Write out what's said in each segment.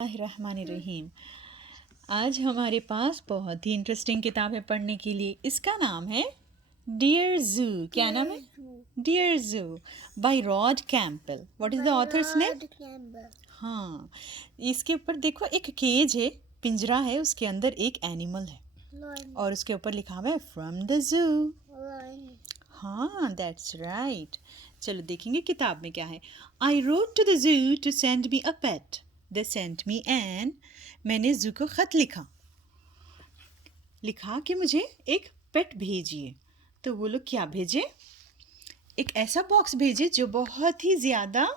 रहमानिर्रहीम। आज हमारे पास बहुत ही इंटरेस्टिंग किताब है पढ़ने के लिए। इसका नाम है डियर जू। क्या नाम है? Dear Zoo by Rod Campbell. What is the author's name? हाँ, इसके ऊपर देखो एक केज है, पिंजरा है, उसके अंदर एक एनिमल है और उसके ऊपर लिखा हुआ है फ्रॉम द जू। हाँ, दैट्स राइट। चलो देखेंगे किताब में क्या है। I wrote to the zoo to send me a pet. They sent me an. मैंने जू को ख़त लिखा कि मुझे एक पेट भेजिए। तो वो लोग क्या भेजे? एक ऐसा बॉक्स भेजे जो बहुत ही ज़्यादा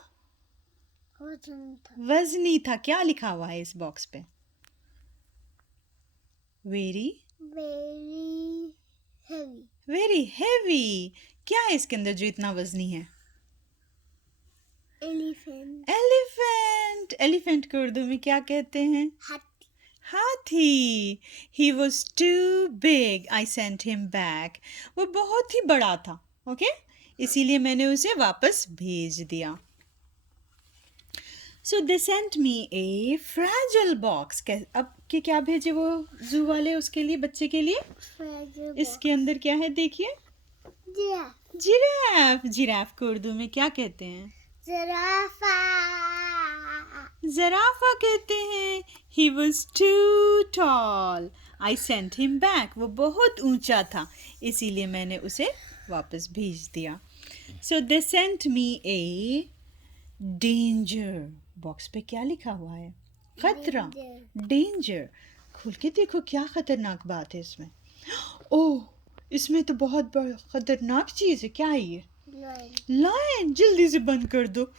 वजनी था। क्या लिखा हुआ है इस बॉक्स पे? Very very heavy. क्या है इसके अंदर जो इतना वजनी है? एलिफेंट। एलिफेंट को उर्दू में क्या कहते हैं? हाथी। He was too big. I sent him back. वो बहुत ही बड़ा था, ओके? इसीलिए मैंने उसे वापस भेज दिया। So they sent me a fragile box. अब के क्या भेजे वो जू वाले उसके लिए, बच्चे के लिए? इसके अंदर क्या है देखिए? जिराफ। जिराफ को उर्दू में क्या कहते हैं? ज़राफ़ा कहते हैं। He was too tall. I sent him back. वो बहुत ऊंचा था, इसीलिए मैंने उसे वापस भेज दिया। So they sent me a danger. Box पे क्या लिखा हुआ है? खतरा। Danger. खोल के देखो क्या खतरनाक बात है इसमें। ओह, इसमें तो बहुत बड़ा खतरनाक चीज़ है। क्या है ये? लायन। जल्दी से बंद कर दो।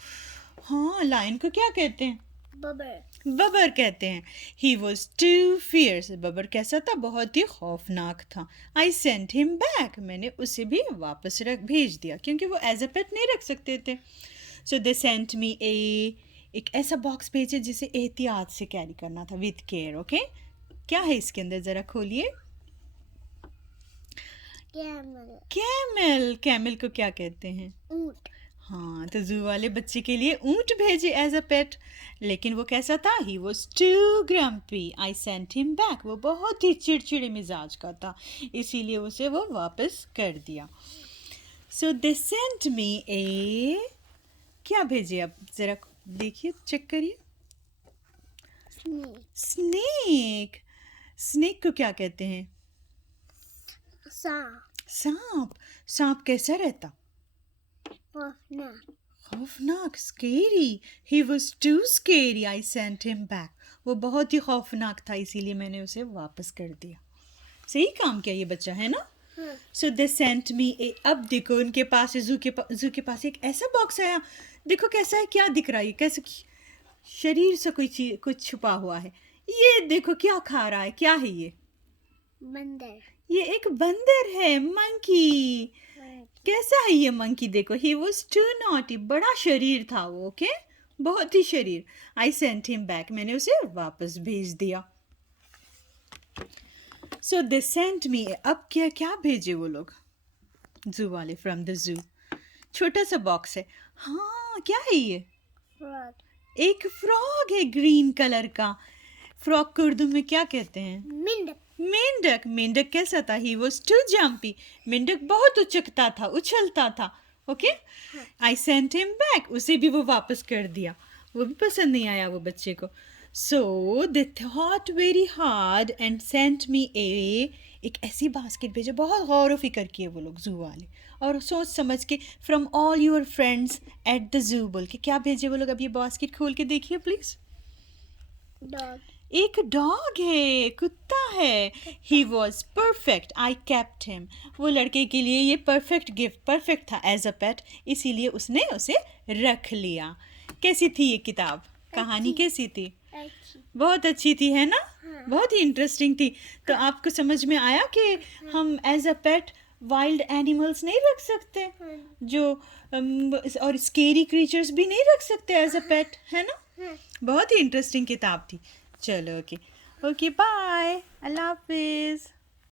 हाँ, लायन को क्या कहते हैं? बबर कहते हैं। He was too fierce. बबर कैसा था? बहुत ही खौफनाक था। I sent him back. मैंने उसे भी वापस भेज दिया क्योंकि वो एज अ पेट नहीं रख सकते थे। So they sent me एक ऐसा बॉक्स भेजे जिसे एहतियात से कैरी करना था, विथ केयर, ओके? क्या है इसके अंदर? ज़रा खोलिए। कैमल। कैमल को क्या कहते हैं? ऊंट। हाँ, तो जू वाले बच्चे के लिए ऊंट भेजे एज अ पेट, लेकिन वो कैसा था? He was too grumpy. I sent him back. वो बहुत ही चिड़चिड़े मिजाज का था, इसीलिए उसे वो वापस कर दिया। सो दे सेंट मी ए क्या भेजे? अब ज़रा देखिए, चेक करिए। स्नेक। स्नेक को क्या कहते हैं? सांप। सांप कैसा रहता? खौफनाक। Scary. He was too scary. I sent him back. वो बहुत ही खौफनाक था, इसीलिए मैंने उसे वापस कर दिया। सही काम किया ये बच्चा, है ना? So they sent me a। अब देखो उनके पास, जू के पास एक ऐसा बॉक्स आया। देखो कैसा है, क्या दिख रहा है? कैसे शरीर से कोई चीज कुछ छुपा हुआ है। ये देखो क्या खा रहा है। क्या है ये? बंदर। ये एक बंदर है, मंकी। कैसा है ये मंकी? देखो, ही वॉज टू नॉटी। बड़ा शरीर था वो, ओके? बहुत ही शरीर। आई सेंट हिम बैक। मैंने उसे वापस भेज दिया। सो दे सेंट मी। अब क्या क्या भेजे वो लोग जू वाले? From the zoo. छोटा सा बॉक्स है। हाँ, क्या है ये? एक फ्रॉग है, ग्रीन कलर का। फ्रॉग को उर्दू में क्या कहते हैं? मेंढक। मेंढक कैसा था? He was too jumpy. मेंढक बहुत उचकता था, उछलता था, okay? I sent him back. उसे भी वो वापस कर दिया। वो भी पसंद नहीं आया वो बच्चे को। So they thought very hard and sent me एक ऐसी बास्केट भेजे। बहुत गौर व फिक्र किए वो लोग जू वाले, और सोच समझ के from all your friends at the zoo बोल के क्या भेजे वो लोग। अब ये बास्केट खोल के देखिए प्लीज। एक डॉग है, कुत्ता है। He was perfect. I kept him. वो लड़के के लिए ये परफेक्ट गिफ्ट, परफेक्ट था एज अ पेट, इसीलिए उसने उसे रख लिया। कैसी थी ये किताब? कहानी कैसी थी? बहुत अच्छी थी, है ना? बहुत ही इंटरेस्टिंग थी। तो आपको समझ में आया कि हम as a pet wild animals नहीं रख सकते, जो और स्केरी क्रीचर्स भी नहीं रख सकते एज अ पेट, है ना? बहुत ही इंटरेस्टिंग किताब थी। चलो, ओके बाय, अल्लाह हाफिज़।